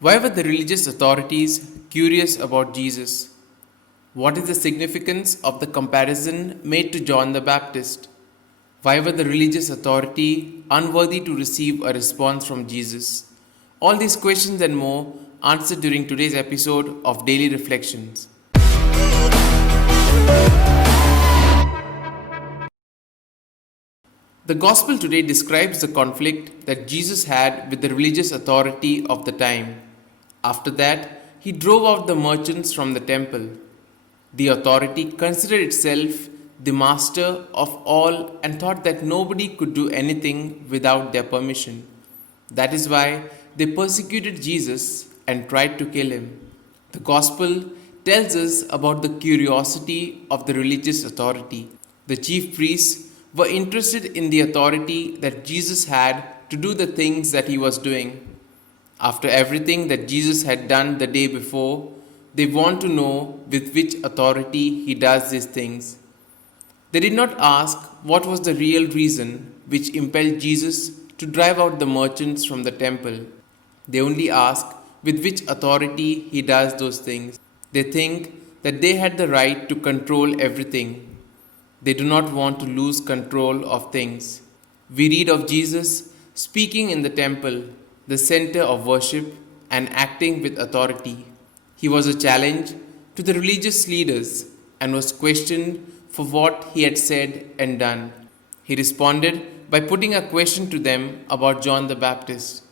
Why were the religious authorities curious about Jesus? What is the significance of the comparison made to John the Baptist? Why were the religious authority unworthy to receive a response from Jesus? All these questions and more answered during today's episode of Daily Reflections. The Gospel today describes the conflict that Jesus had with the religious authority of the time. After that, he drove out the merchants from the temple. The authority considered itself the master of all and thought that nobody could do anything without their permission. That is why they persecuted Jesus and tried to kill him. The Gospel tells us about the curiosity of the religious authority. The chief priests were interested in the authority that Jesus had to do the things that he was doing. After everything that Jesus had done the day before, they want to know with which authority he does these things. They did not ask what was the real reason which impelled Jesus to drive out the merchants from the temple. They only ask with which authority he does those things. They think that they had the right to control everything. They do not want to lose control of things. We read of Jesus speaking in the temple, the center of worship, and acting with authority. He was a challenge to the religious leaders and was questioned for what he had said and done. He responded by putting a question to them about John the Baptist.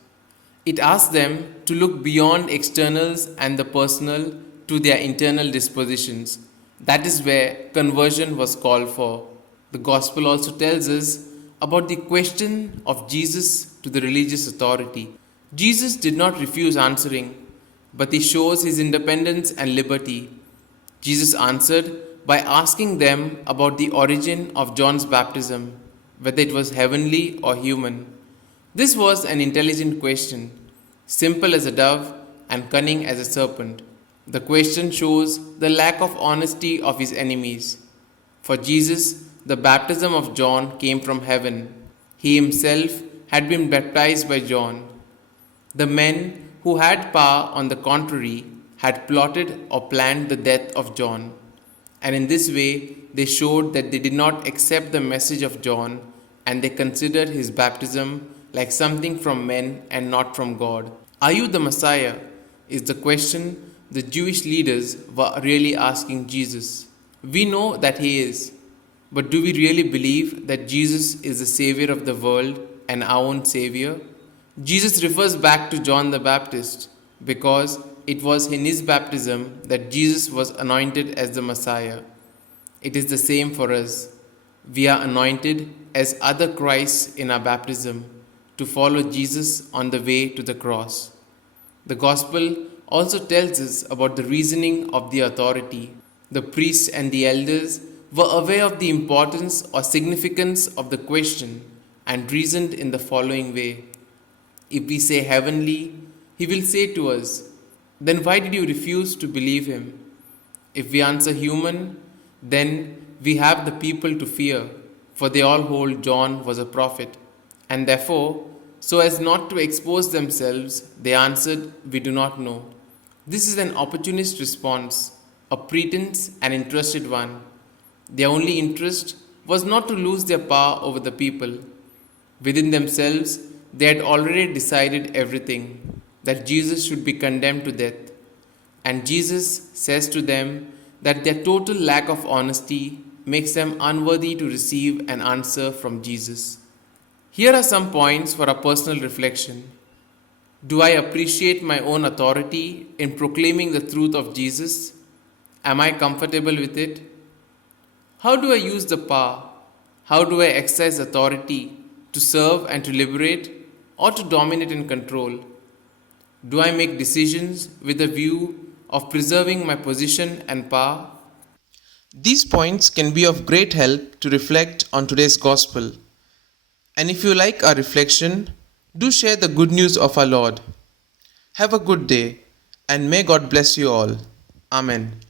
It asked them to look beyond externals and the personal to their internal dispositions. That is where conversion was called for. The Gospel also tells us about the question of Jesus to the religious authority. Jesus did not refuse answering, but he shows his independence and liberty. Jesus answered by asking them about the origin of John's baptism, whether it was heavenly or human. This was an intelligent question, simple as a dove and cunning as a serpent. The question shows the lack of honesty of his enemies. For Jesus, the baptism of John came from heaven. He himself had been baptized by John. The men who had power, on the contrary, had plotted or planned the death of John. And in this way, they showed that they did not accept the message of John and they considered his baptism like something from men and not from God. Are you the Messiah? Is the question the Jewish leaders were really asking Jesus. We know that he is, but do we really believe that Jesus is the Savior of the world and our own Savior? Jesus refers back to John the Baptist because it was in his baptism that Jesus was anointed as the Messiah. It is the same for us. We are anointed as other Christs in our baptism to follow Jesus on the way to the cross. The Gospel also tells us about the reasoning of the authority. The priests and the elders were aware of the importance or significance of the question and reasoned in the following way. If we say heavenly, he will say to us, then why did you refuse to believe him? If we answer human, then we have the people to fear, for they all hold John was a prophet. And therefore, so as not to expose themselves, they answered, we do not know. This is an opportunist response, a pretense and interested one. Their only interest was not to lose their power over the people. Within themselves, they had already decided everything, that Jesus should be condemned to death. And Jesus says to them that their total lack of honesty makes them unworthy to receive an answer from Jesus. Here are some points for a personal reflection. Do I appreciate my own authority in proclaiming the truth of Jesus? Am I comfortable with it? How do I use the power? How do I exercise authority to serve and to liberate or to dominate and control? Do I make decisions with a view of preserving my position and power? These points can be of great help to reflect on today's gospel. And if you like our reflection, do share the good news of our Lord. Have a good day, and may God bless you all. Amen.